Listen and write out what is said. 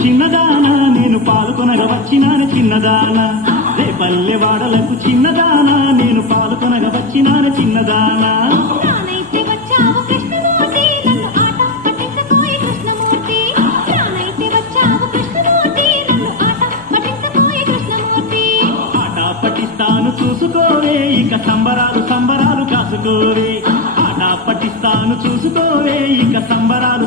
చిన్నదానా నేను పాల్గొనగా వచ్చినాను చిన్నదానా రేపల్లె వాడలకు చిన్నదానా నేను పాల్గొనగా వచ్చినాను చిన్నదానా రానైతే వచ్చావు కృష్ణమూర్తి నన్ను ఆట పట్టించబోయే కృష్ణమూర్తి రానైతే వచ్చావు కృష్ణమూర్తి నన్ను ఆట పట్టించబోయే కృష్ణమూర్తి ఆట పట్టిస్తాను చూసుకోవే ఇక సంబరాలు సంబరాలు కాసుకోవే ఆట పట్టిస్తాను చూసుకోవే ఇక సంబరాలు